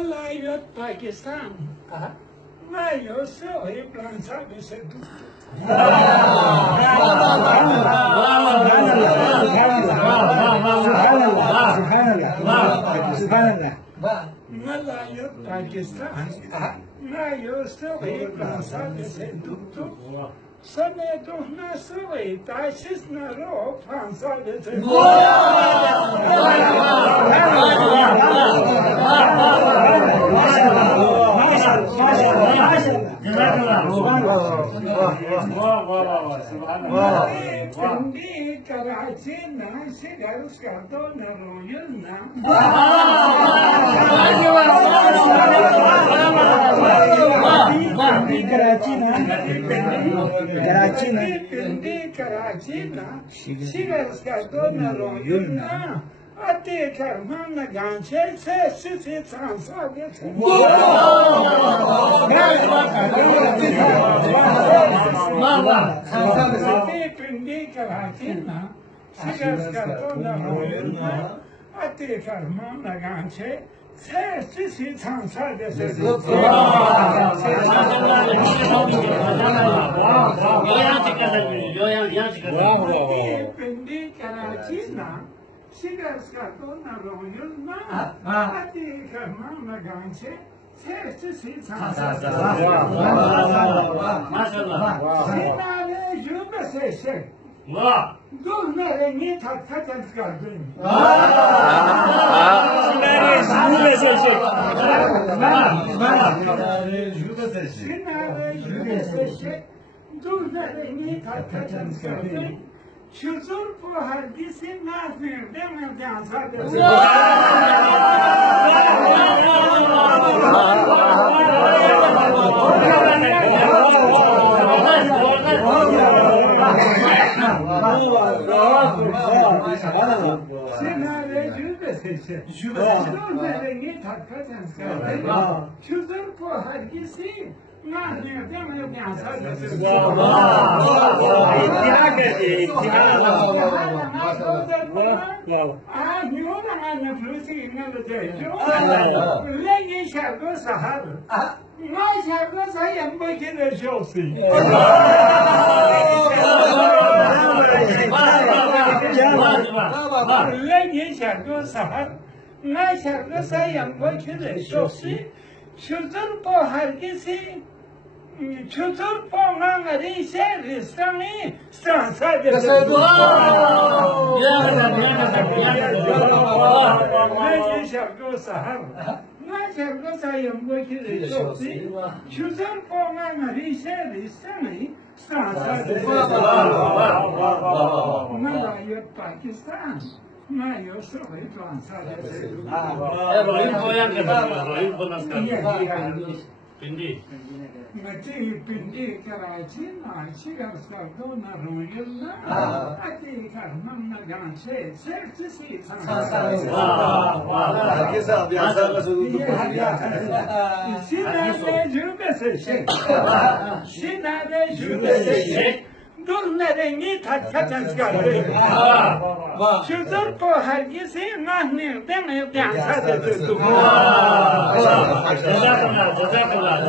Malayo, Pakistan. Malayo, soy Francia, dice tú. Malayo, Pakistan. Malayo, soy Francia, dice tú. Sana tuhna soy taşis naro Fransa dice tú. Pindi Karachi na sigar skato na royal na. Pindi Karachi na sigar skato na royal na. Ate karman na ganche se sisi transa geçe. Ate pindi Karachi na sigar skato na royal na. Ate karman na ganche se sisi transa geçe. Ate pindi Karachi na sigar skato na royal na. Ate karman na ganche se sisi transa geçe. Sinale jube se. Dur rengi takatan çıkardın. Sinale jube se. Dur rengi takatan çıkardın. Çözür bu hadisi nazır demeden sadece. Sinale jübesi. Rengi takatan çıkardın. Çözür bu hadisi nazır demeden sadece. Lengi şarkı sahar. May şarkı sayın bakire şosi. Lengi şarkı sahar. May şarkı sayın bakire şosi. Şudur bu herkesi Çutur ponganları servisani stansa de. Ne şarkı sahar. Ne şarkı sayın bu kiri şosi. Çutur ponganları servisani stansa de. Malayo Pakistan. Malayo soy Fransa de. Rohim koyan kadar. Rohim konas kadar. Pindi. Mati pindi Karachi na sigar skato na royal na. Ati karman na ganche sertisi transa. Herkese abi yazarla soruldu. Sinale jübesi şey. Sinale jübesi şey. Dur ne rengi takatan çıkardı. Şudur bu herkesi nahni demeye dansa dedi. Jazakallah.